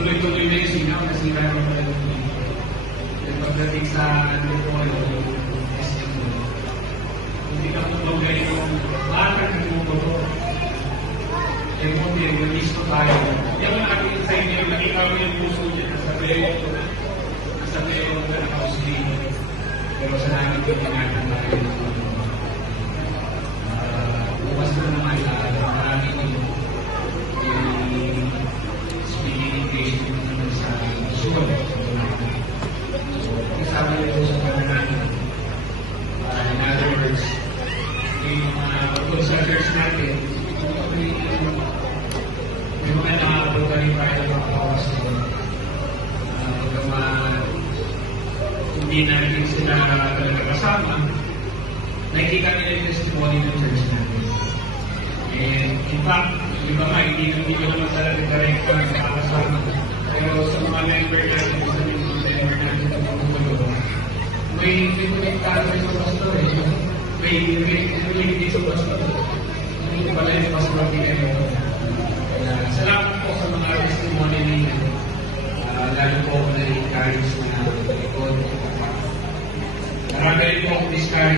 tuloy-tuloy na yung sinaw na sila ng mga pagdating sa ano po, SM mo. Hindi ka po magaling yung batang ng mga boto. Kaya mo, release ko tayo. Yan ang aking sa inyo, nakita mo yung puso niya, nasa tayo na nakausli. Pero sa namin ko tinatang bukas na naman maraming yung speaking English naman sa suwag. So, kasama nyo sa pagkakanan. In other words, yung mga sa church natin, may mga nakakapag rin tayo ng kawas doon. Hindi natin sila talaga kasama, nakikita nila yung testimony ng church natin. And in fact, iba nga, hindi naman talaga direkta nakakasama. Pero sa mga member natin, sa mga member natin sa mga may konektado rin sa pastor eh. May hindi sa pastor. Hindi pala yung pastor din kayo. Salamat po sa mga testimony ninyo.